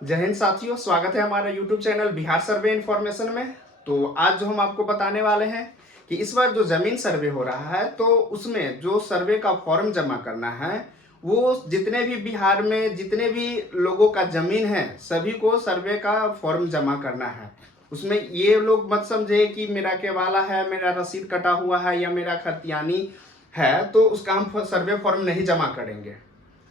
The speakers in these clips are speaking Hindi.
जय हिंद साथियों, स्वागत है हमारा YouTube चैनल बिहार सर्वे इन्फॉर्मेशन में। तो आज जो हम आपको बताने वाले हैं कि इस बार जो जमीन सर्वे हो रहा है तो उसमें जो सर्वे का फॉर्म जमा करना है वो जितने भी बिहार में जितने भी लोगों का जमीन है सभी को सर्वे का फॉर्म जमा करना है। उसमें ये लोग मत समझे कि मेरा केवाला है, मेरा रसीद कटा हुआ है या मेरा खतियानी है तो उसका हम सर्वे फॉर्म नहीं जमा करेंगे।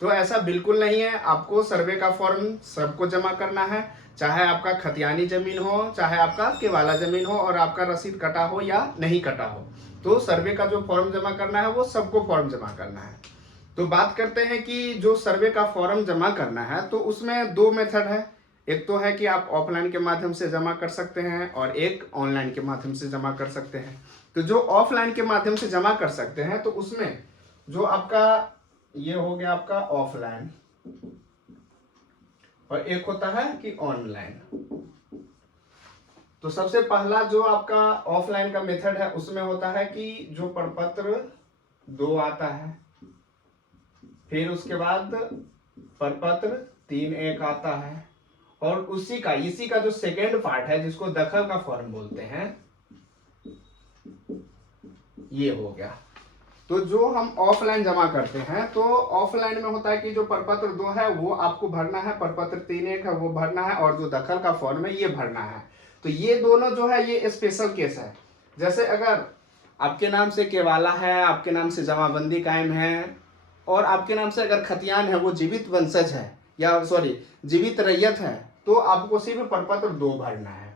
तो ऐसा बिल्कुल नहीं है। आपको सर्वे का फॉर्म सबको जमा करना है, चाहे आपका खतियानी जमीन हो, चाहे आपका केवाला जमीन हो और आपका रसीद कटा हो या नहीं कटा हो। तो सर्वे का जो फॉर्म जमा करना है वो सबको फॉर्म जमा करना है। तो बात करते हैं कि जो सर्वे का फॉर्म जमा करना है तो उसमें दो मेथड है। एक तो है कि आप ऑफलाइन के माध्यम से जमा कर सकते हैं और एक ऑनलाइन के माध्यम से जमा कर सकते हैं। तो जो ऑफलाइन के माध्यम से जमा कर सकते हैं तो उसमें जो आपका ये हो गया आपका ऑफलाइन और एक होता है कि ऑनलाइन। तो सबसे पहला जो आपका ऑफलाइन का मेथड है उसमें होता है कि जो प्रपत्र 2 आता है, फिर उसके बाद प्रपत्र 3(1) आता है और इसी का जो सेकेंड पार्ट है जिसको दखल का फॉर्म बोलते हैं ये हो गया। तो जो हम ऑफलाइन जमा करते हैं तो ऑफलाइन में होता है कि जो प्रपत्र 2 है वो आपको भरना है, प्रपत्र 3(1) है वो भरना है और जो दखल का फॉर्म है ये भरना है। तो ये दोनों जो है ये स्पेशल केस है। जैसे अगर आपके नाम से केवाला है, आपके नाम से जमाबंदी कायम है और आपके नाम से अगर खतियान है वो जीवित वंशज है या सॉरी जीवित रैयत है तो आपको सिर्फ प्रपत्र 2 भरना है।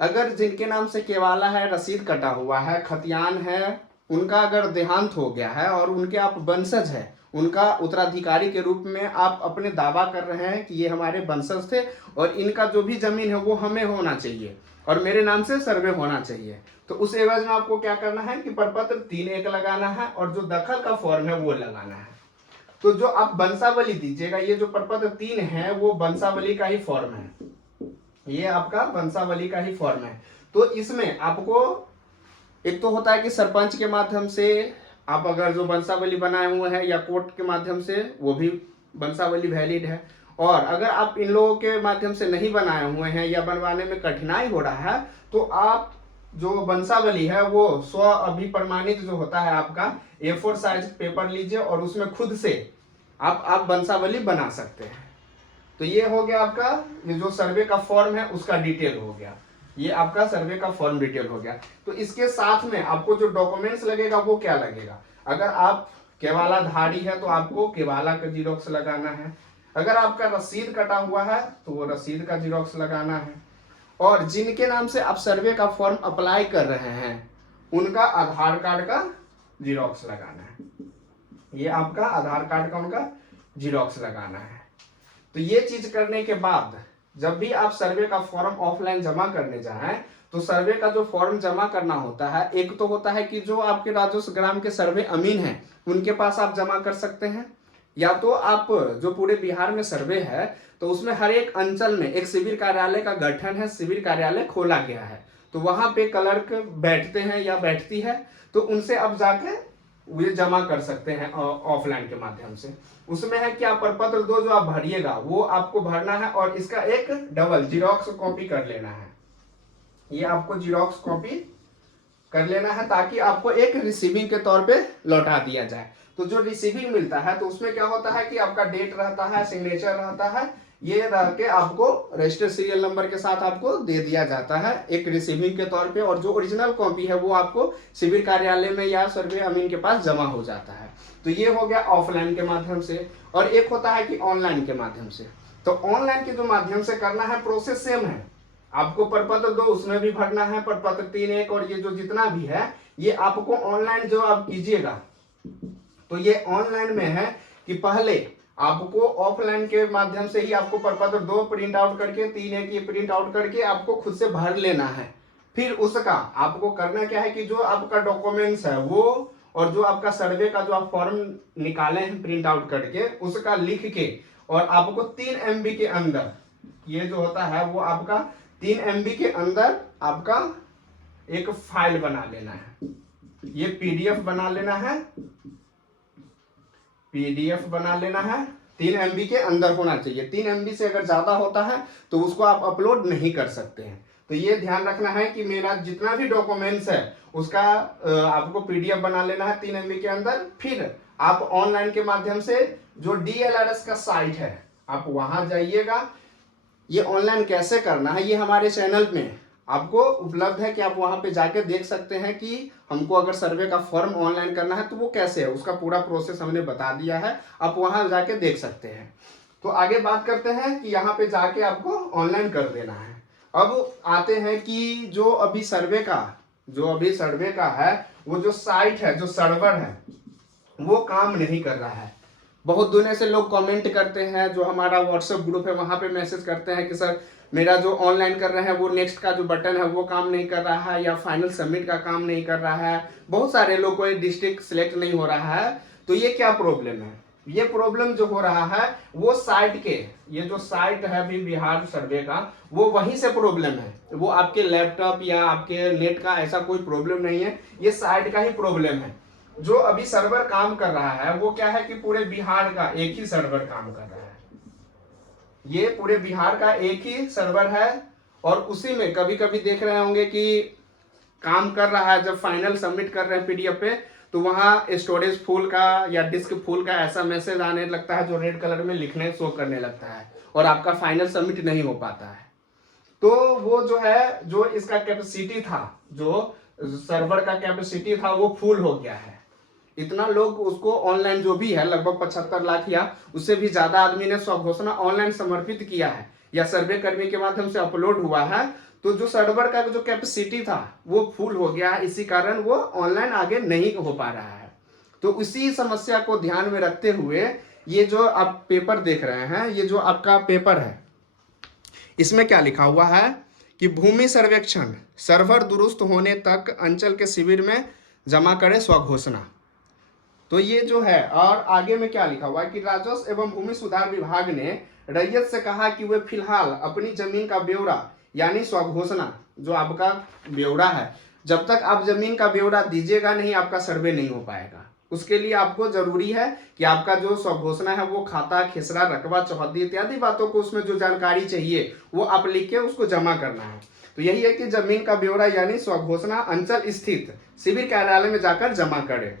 अगर जिनके नाम से केवाला है, रसीद कटा हुआ है, खतियान है, उनका अगर देहांत हो गया है और उनके आप वंशज है, उनका उत्तराधिकारी के रूप में आप अपने दावा कर रहे हैं कि ये हमारे वंशज थे और इनका जो भी जमीन है वो हमें होना चाहिए और मेरे नाम से सर्वे होना चाहिए, तो उस एवज में आपको क्या करना है कि प्रपत्र 3(1) लगाना है और जो दखल का फॉर्म है वो लगाना है। तो जो आप वंशावली दीजिएगा, ये जो प्रपत्र 3 है वो वंशावली का ही फॉर्म है, ये आपका वंशावली का ही फॉर्म है। तो इसमें आपको एक तो होता है कि सरपंच के माध्यम से आप अगर जो वंशावली बनाए हुए हैं या कोर्ट के माध्यम से वो भी वंशावली वैलिड है, और अगर आप इन लोगों के माध्यम से नहीं बनाए हुए हैं या बनवाने में कठिनाई हो रहा है तो आप जो वंशावली है वो स्व अभिप्रमाणित जो होता है आपका A4 साइज पेपर लीजिए और उसमें खुद से आप वंशावली बना सकते हैं। तो ये हो गया आपका ये जो सर्वे का फॉर्म है उसका डिटेल हो गया, ये आपका सर्वे का फॉर्म डिटेल हो गया। तो इसके साथ में आपको जो डॉक्यूमेंट्स लगेगा वो क्या लगेगा, अगर आप केवाला धारी है तो आपको केवाला का जीरोक्स लगाना है, अगर आपका रसीद कटा हुआ है तो वो रसीद का जीरोक्स लगाना है, और जिनके नाम से आप सर्वे का फॉर्म अप्लाई कर रहे हैं उनका आधार कार्ड का जीरोक्स लगाना है, ये आपका आधार कार्ड का उनका जीरोक्स लगाना है। तो ये चीज करने के बाद जब भी आप सर्वे का फॉर्म ऑफलाइन जमा करने जाएं तो सर्वे का जो फॉर्म जमा करना होता है, एक तो होता है कि जो आपके राजस्व ग्राम के सर्वे अमीन हैं उनके पास आप जमा कर सकते हैं, या तो आप जो पूरे बिहार में सर्वे है तो उसमें हर एक अंचल में एक शिविर कार्यालय का गठन है, शिविर कार्यालय खोला गया है, तो वहां पे क्लर्क बैठते हैं या बैठती है, तो उनसे आप जाके ये जमा कर सकते हैं ऑफलाइन के माध्यम से। उसमें है कि आप प्रपत्र 2 जो आप भरिएगा वो आपको भरना है और इसका एक डबल जीरोक्स कॉपी कर लेना है, ये आपको जीरोक्स कॉपी कर लेना है ताकि आपको एक रिसीविंग के तौर पे लौटा दिया जाए। तो जो रिसीविंग मिलता है तो उसमें क्या होता है कि आपका डेट रहता है, सिग्नेचर रहता है, ये रह के आपको रजिस्टर्ड सीरियल नंबर के साथ आपको दे दिया जाता है एक रिसीविंग के तौर पे, और जो ओरिजिनल कॉपी है वो आपको शिविर कार्यालय में या सर्वे अमीन के पास जमा हो जाता है। तो ये हो गया ऑफलाइन के माध्यम से, और एक होता है कि ऑनलाइन के माध्यम से। तो ऑनलाइन के जो माध्यम से करना है प्रोसेस सेम है, आपको प्रपत्र 2 उसमें भी भरना है, प्रपत्र 3(1) और ये जो जितना भी है ये आपको ऑनलाइन जो आप कीजिएगा तो ये ऑनलाइन में है कि पहले आपको ऑफलाइन के माध्यम से ही आपको प्रपत्र 2 प्रिंट आउट करके 3(1) ये प्रिंट आउट करके आपको खुद से भर लेना है। फिर उसका आपको करना क्या है कि जो आपका डॉक्यूमेंट्स है वो और जो आपका सर्वे का जो आप फॉर्म निकाले हैं प्रिंट आउट करके उसका लिख के और आपको 3 MB के अंदर, ये जो होता है वो आपका 3 MB के अंदर आपका एक फाइल बना लेना है, ये PDF बना लेना है, PDF बना लेना है 3 MB के अंदर होना चाहिए। 3 MB से अगर ज़्यादा होता है तो उसको आप अपलोड नहीं कर सकते हैं। तो ये ध्यान रखना है कि मेरा जितना भी डॉक्यूमेंट्स है उसका आपको PDF बना लेना है 3 MB के अंदर। फिर आप ऑनलाइन के माध्यम से जो DLRS का साइट है आप वहाँ जाइएगा। ये ऑनलाइन कैसे करना है ये हमारे चैनल में आपको उपलब्ध है कि आप वहाँ पे जाके देख सकते हैं कि हमको अगर सर्वे का फॉर्म ऑनलाइन करना है तो वो कैसे है, उसका पूरा प्रोसेस हमने बता दिया है, आप वहाँ जाके देख सकते हैं। तो आगे बात करते हैं कि यहाँ पे जाके आपको ऑनलाइन कर देना है। अब आते हैं कि जो अभी सर्वे का है वो जो साइट है, जो सर्वर है वो काम नहीं कर रहा है। बहुत दिनों से लोग कमेंट करते हैं, जो हमारा व्हाट्सएप ग्रुप है वहाँ पे मैसेज करते हैं कि सर मेरा जो ऑनलाइन कर रहे हैं वो नेक्स्ट का जो बटन है वो काम नहीं कर रहा है, या फाइनल सबमिट का काम नहीं कर रहा है। बहुत सारे लोग को डिस्ट्रिक्ट सिलेक्ट नहीं हो रहा है। तो ये क्या प्रॉब्लम है? ये प्रॉब्लम जो हो रहा है वो साइट के, ये जो साइट है अभी बिहार सर्वे का, वो वहीं से प्रॉब्लम है। वो आपके लैपटॉप या आपके नेट का ऐसा कोई प्रॉब्लम नहीं है, ये साइट का ही प्रॉब्लम है। जो अभी सर्वर काम कर रहा है वो क्या है कि पूरे बिहार का एक ही सर्वर काम कर रहा है। ये पूरे बिहार का एक ही सर्वर है और उसी में कभी कभी देख रहे होंगे कि काम कर रहा है। जब फाइनल सबमिट कर रहे हैं PDF पे तो वहाँ स्टोरेज फुल का या डिस्क फुल का ऐसा मैसेज आने लगता है जो रेड कलर में लिखने शो करने लगता है और आपका फाइनल सबमिट नहीं हो पाता है। तो वो जो है, जो इसका कैपेसिटी था, जो सर्वर का कैपेसिटी था वो फुल हो गया है। इतना लोग उसको ऑनलाइन जो भी है लगभग 75 लाख या उससे भी ज्यादा आदमी ने स्वघोषणा ऑनलाइन समर्पित किया है या सर्वे कर्मी के माध्यम से अपलोड हुआ है। तो जो सर्वर का जो कैपेसिटी था वो फुल हो गया है, इसी कारण वो ऑनलाइन आगे नहीं हो पा रहा है। तो उसी समस्या को ध्यान में रखते हुए ये जो आप पेपर देख रहे हैं, ये जो आपका पेपर है इसमें क्या लिखा हुआ है कि भूमि सर्वेक्षण सर्वर दुरुस्त होने तक अंचल के शिविर में जमा करें स्वघोषणा। तो ये जो है, और आगे में क्या लिखा हुआ है कि राजस्व एवं भूमि सुधार विभाग ने रैयत से कहा कि वे फिलहाल अपनी जमीन का ब्यौरा यानी स्वघोषणा, जो आपका ब्यौरा है, जब तक आप जमीन का ब्यौरा दीजिएगा नहीं आपका सर्वे नहीं हो पाएगा। उसके लिए आपको जरूरी है कि आपका जो स्वघोषणा है वो खाता, खिसरा, रकबा, चौहद्दी इत्यादि बातों को उसमें जो जानकारी चाहिए वो आप लिख के उसको जमा करना है। तो यही है कि जमीन का ब्यौरा यानी स्वघोषणा अंचल स्थित शिविर कार्यालय में जाकर जमा करें।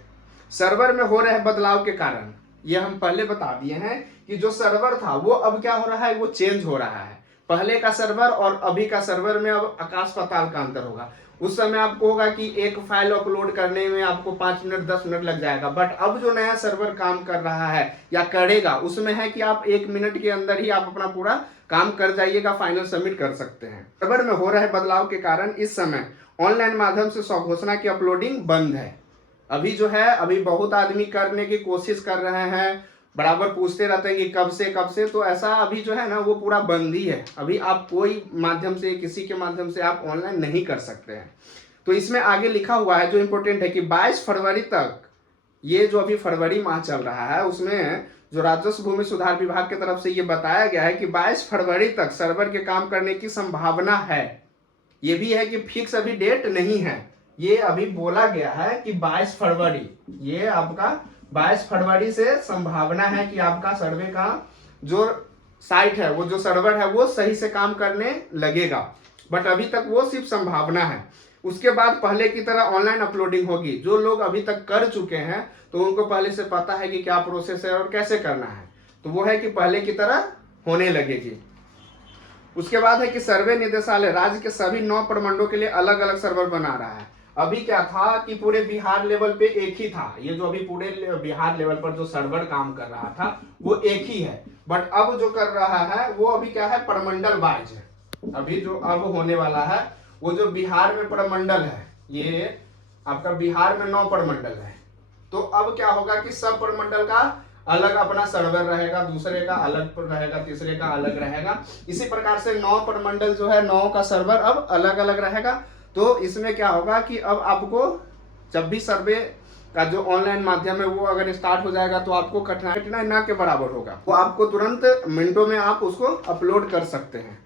सर्वर में हो रहे बदलाव के कारण, ये हम पहले बता दिए हैं कि जो सर्वर था वो अब क्या हो रहा है, वो चेंज हो रहा है। पहले का सर्वर और अभी का सर्वर में अब आकाश पाताल का अंतर होगा। उस समय आपको होगा कि एक फाइल अपलोड करने में आपको 5 मिनट 10 मिनट लग जाएगा, बट अब जो नया सर्वर काम कर रहा है या करेगा उसमें है कि आप 1 मिनट के अंदर ही आप अपना पूरा काम कर जाइएगा, फाइनल सबमिट कर सकते हैं। सर्वर में हो रहे बदलाव के कारण इस समय ऑनलाइन माध्यम से स्वघोषणा की अपलोडिंग बंद है। अभी जो है, अभी बहुत आदमी करने की कोशिश कर रहे हैं, बराबर पूछते रहते हैं कि कब से, तो ऐसा अभी जो है ना वो पूरा बंद ही है। अभी आप कोई माध्यम से, किसी के माध्यम से आप ऑनलाइन नहीं कर सकते हैं। तो इसमें आगे लिखा हुआ है जो इम्पोर्टेंट है कि 22 फरवरी तक, ये जो अभी फरवरी माह चल रहा है उसमें जो राजस्व भूमि सुधार विभाग की तरफ से ये बताया गया है कि 22 फरवरी तक सर्वर के काम करने की संभावना है। ये भी है कि फिक्स अभी डेट नहीं है, ये अभी बोला गया है कि 22 फरवरी, ये आपका 22 फरवरी से संभावना है कि आपका सर्वे का जो साइट है, वो जो सर्वर है वो सही से काम करने लगेगा, बट अभी तक वो सिर्फ संभावना है। उसके बाद पहले की तरह ऑनलाइन अपलोडिंग होगी। जो लोग अभी तक कर चुके हैं तो उनको पहले से पता है कि क्या प्रोसेस है और कैसे करना है, तो वो है कि पहले की तरह होने लगेगी। उसके बाद है कि सर्वे निदेशालय राज्य के सभी 9 प्रमंडलों के लिए अलग अलग सर्वर बना रहा है। अभी क्या था कि पूरे बिहार लेवल पे एक ही था, ये जो अभी पूरे बिहार लेवल पर जो सर्वर काम कर रहा था वो एक ही है, बट अब जो कर रहा है वो अभी क्या है, प्रमंडल वाइज है। अभी जो अब होने वाला है वो जो बिहार में प्रमंडल है, ये आपका बिहार में 9 प्रमंडल है, तो अब क्या होगा कि सब प्रमंडल का अलग अपना सर्वर रहेगा, दूसरे का अलग रहेगा, तीसरे का अलग रहेगा। इसी प्रकार से 9 प्रमंडल जो है 9 का सर्वर अब अलग अलग रहेगा। तो इसमें क्या होगा कि अब आपको जब भी सर्वे का जो ऑनलाइन माध्यम है वो अगर स्टार्ट हो जाएगा तो आपको कठिनाई ना के बराबर होगा, वो आपको तुरंत मिनटों में आप उसको अपलोड कर सकते हैं।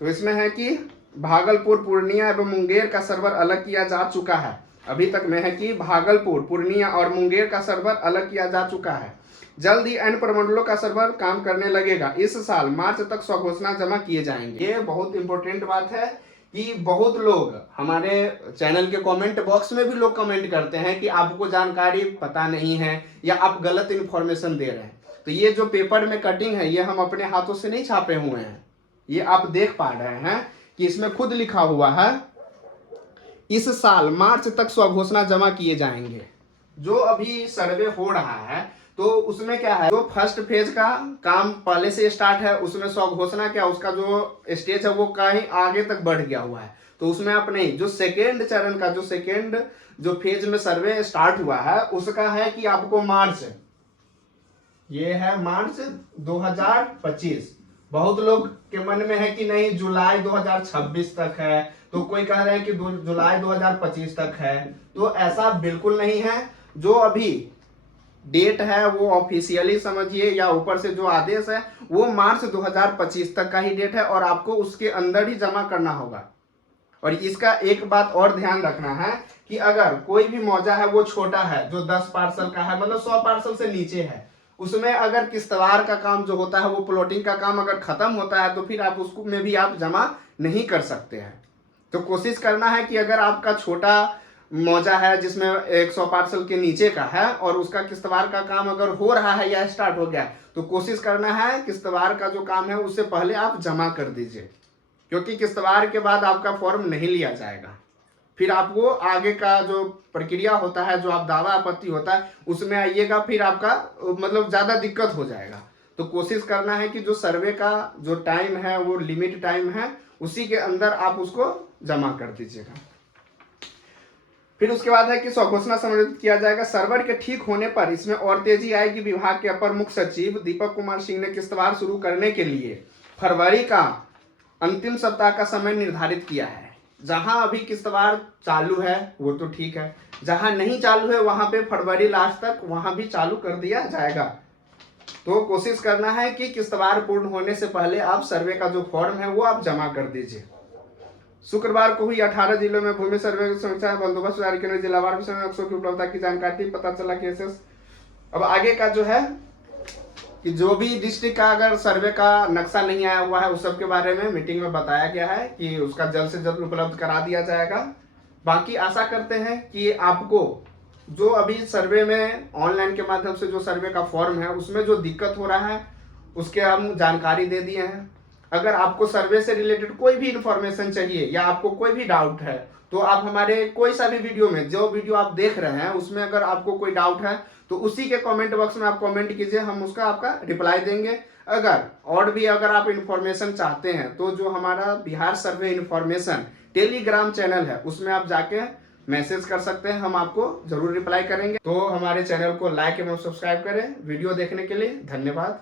तो इसमें है कि भागलपुर, पूर्णिया एवं मुंगेर का सर्वर अलग किया जा चुका है। अभी तक में है कि भागलपुर, पूर्णिया और मुंगेर का सर्वर अलग किया जा चुका है। जल्द ही अन्य प्रमंडलों का सर्वर काम करने लगेगा। इस साल मार्च तक स्वघोषणा जमा किए जाएंगे। ये बहुत इंपॉर्टेंट बात है कि बहुत लोग हमारे चैनल के कमेंट बॉक्स में भी लोग कमेंट करते हैं कि आपको जानकारी पता नहीं है या आप गलत इन्फॉर्मेशन दे रहे हैं। तो ये जो पेपर में कटिंग है ये हम अपने हाथों से नहीं छापे हुए हैं, ये आप देख पा रहे हैं कि इसमें खुद लिखा हुआ है इस साल मार्च तक स्वघोषणा जमा किए जाएंगे। जो अभी सर्वे हो रहा है तो उसमें क्या है, जो फर्स्ट फेज का काम पहले से स्टार्ट है उसमें स्वघोषणा क्या उसका जो स्टेज है वो कहीं आगे तक बढ़ गया हुआ है। तो उसमें आप नहीं, जो सेकेंड चरण का जो सेकेंड जो फेज में सर्वे स्टार्ट हुआ है उसका है कि आपको मार्च, ये है मार्च 2025। बहुत लोग के मन में है कि नहीं जुलाई 2026 तक है, तो कोई कह रहे हैं कि जुलाई 2025 तक है। तो ऐसा बिल्कुल नहीं है। जो अभी डेट है वो ऑफिशियली समझिए या ऊपर से जो आदेश है वो मार्च 2025 तक का ही डेट है और आपको उसके अंदर ही जमा करना होगा। और इसका एक बात और ध्यान रखना है कि अगर कोई भी मौजा है वो छोटा है, जो 10 पार्सल का है, मतलब 100 पार्सल से नीचे है, उसमें अगर किस्तवार का काम जो होता है वो प्लॉटिंग का काम अगर खत्म होता है तो फिर आप उसको में भी आप जमा नहीं कर सकते हैं। तो कोशिश करना है कि अगर आपका छोटा मौजा है जिसमें 100 पार्सल के नीचे का है और उसका किस्तवार का काम अगर हो रहा है या स्टार्ट हो गया तो कोशिश करना है किस्तवार का जो काम है उससे पहले आप जमा कर दीजिए, क्योंकि किस्तवार के बाद आपका फॉर्म नहीं लिया जाएगा। फिर आपको आगे का जो प्रक्रिया होता है, जो आप दावा आपत्ति होता है उसमें आइएगा, फिर आपका मतलब ज़्यादा दिक्कत हो जाएगा। तो कोशिश करना है कि जो सर्वे का जो टाइम है वो लिमिट टाइम है, उसी के अंदर आप उसको जमा कर दीजिएगा। फिर उसके बाद है कि स्वघोषणा संबोधित किया जाएगा। सर्वर के ठीक होने पर इसमें और तेजी आएगी। विभाग के अपर मुख्य सचिव दीपक कुमार सिंह ने किस्तवार शुरू करने के लिए फरवरी का अंतिम सप्ताह का समय निर्धारित किया है। जहां अभी किस्तवार चालू है वो तो ठीक है, जहां नहीं चालू है वहां पे फरवरी लास्ट तक वहां भी चालू कर दिया जाएगा। तो कोशिश करना है कि किस्तवार पूर्ण होने से पहले आप सर्वे का जो फॉर्म है वो आप जमा कर दीजिए। शुक्रवार को हुई 18 जिलों में भूमि सर्वे की समीक्षा बंदोबस्त जारी करने जिलावार नक्शों की उपलब्धता की जानकारी पता चला कि अब आगे का जो है कि जो भी डिस्ट्रिक्ट का अगर सर्वे का नक्शा नहीं आया हुआ है उस सब के बारे में मीटिंग में बताया गया है कि उसका जल्द से जल्द उपलब्ध करा दिया जाएगा। बाकी आशा करते हैं कि आपको जो अभी सर्वे में ऑनलाइन के माध्यम से जो सर्वे का फॉर्म है उसमें जो दिक्कत हो रहा है उसके हम जानकारी दे दिए हैं। अगर आपको सर्वे से रिलेटेड कोई भी इंफॉर्मेशन चाहिए या आपको कोई भी डाउट है तो आप हमारे कोई सा भी वीडियो में, जो वीडियो आप देख रहे हैं उसमें अगर आपको कोई डाउट है तो उसी के कमेंट बॉक्स में आप कमेंट कीजिए, हम उसका आपका रिप्लाई देंगे। अगर और भी अगर आप इंफॉर्मेशन चाहते हैं तो जो हमारा बिहार सर्वे इंफॉर्मेशन टेलीग्राम चैनल है उसमें आप जाके मैसेज कर सकते हैं, हम आपको जरूर रिप्लाई करेंगे। तो हमारे चैनल को लाइक एवं सब्सक्राइब करें। वीडियो देखने के लिए धन्यवाद।